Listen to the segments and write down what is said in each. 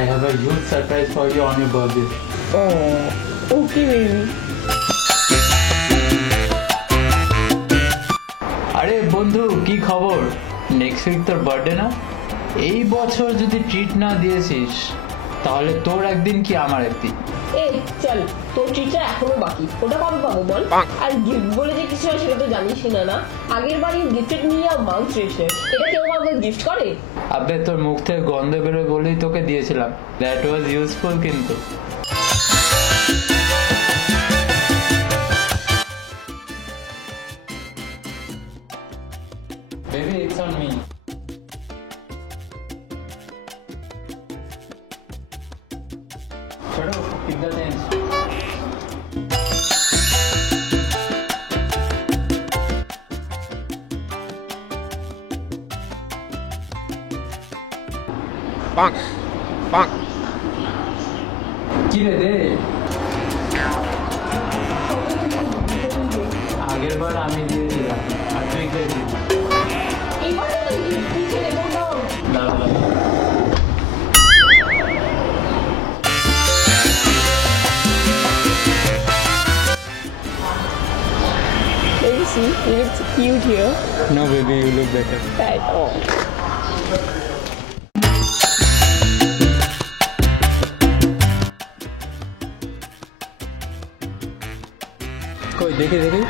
I have a huge surprise for you on your birthday. Oh, okay, baby. আরে বন্ধু কি খবর? Next week তোর বার্থডে না? এই বছর যদি ট্রিট না দিয়েছিস তাহলে তোর একদিন কি আমার একদিন। এই চল, তোর ট্রিটটা এখনো বাকি, ওটা কবে পাবো বল? আর গিফট বলে যে কিছু হয় সেটা তো জানিস না। না আগের বারই গিফটেড নিয়ে মাউথ রেসে, এটা কেউ কাউকে গিফট করে? আবে তোর মুখ থেকে গন্ধ বেরোয় বলেই তোকে দিয়েছিলাম। দ্যাট ওয়াজ ইউজফুল কিন্তু। Baby, it's on me. Chalo, pick the things. Bonk. Bonk. কি রে দে? আগের বার আমি দিয়েছিলাম আর তুই কে দিবি? দাঁড়া দাঁড়া। Baby, see, you look so cute here. No baby, you look better. Right. Oh. কই দেখি দেখি।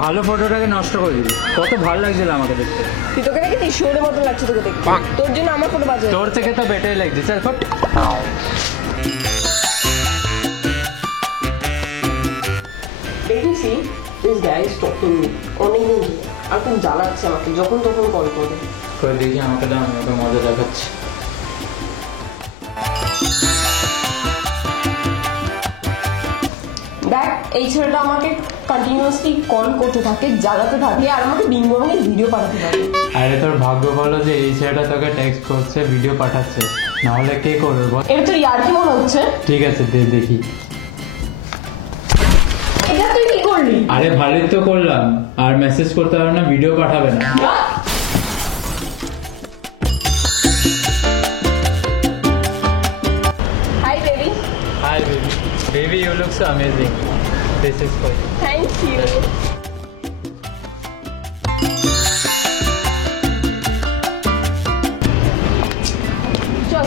ভালো ফটোটাকে নষ্ট করে দিবি। কত ভালো লাগছিল আমাকে দেখতে। তুই তোকে দেখে শিওরের মতো লাগছে তোকে দেখতে। তোর জন্য আমার ফটো বাজে। তোর থেকে তো বেটারই লাগছে। চল ফট। Baby, see, this guy is talking me. অনেকদিন ধরে আর খুব জ্বালাচ্ছে আমাকে, যখন তখন কল করে। করে দেখি আমাকে দাও, আমি ওকে মজা দেখাচ্ছি। দেখ, এই ছেলেটা আমাকে কন্টিনিউয়াসলি কল করতে থাকে, জ্বালাতে থাকে, আর আমাকে বিঙ্গমে ভিডিও পাঠাতে থাকে। আরে তোর ভাগ্য বলো যে এই ছেলেটা তোকে টেক্সট করছে, ভিডিও পাঠাচ্ছে, নাহলে কে করবে বল? এটা তোর ইয়ার্কি মনে হচ্ছে। ঠিক আছে দেখি। এটা তুই কি করলি? আরে ভালোই তো করলাম। আর মেসেজ করতে হবে না, ভিডিও পাঠাবে না। Hi baby. Hi baby. Baby, you look so amazing. This is for you. Thank you. চল।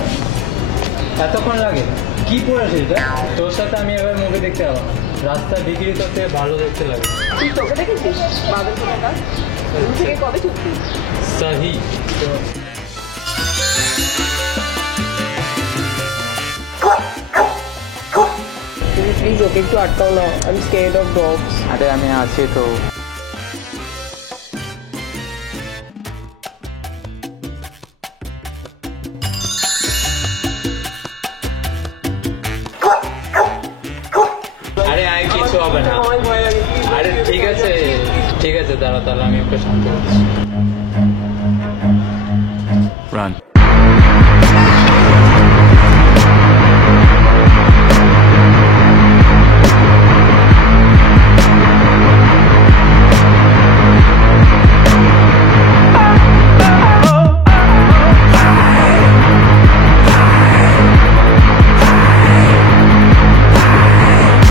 এতক্ষণ লাগে? কি পড়েছিস রে? তোর সাথে আমি এবার মুভি দেখতে যাবো। রাস্তা বিক্রি করতে ভালো দেখতে লাগে। তুই তোকে দেখেছিস বাদল ফোটাটা? থেকে কবে ছুটতি? সহি। তুমি প্লিজ ওকে একটু আটকাও না, I am scared of dogs. আরে আমি আছি তো। আরে আয়, কিছু হবে না। আরে ঠিক আছে দাঁড়া, তাহলে আমি ওকে শান্ত করছি।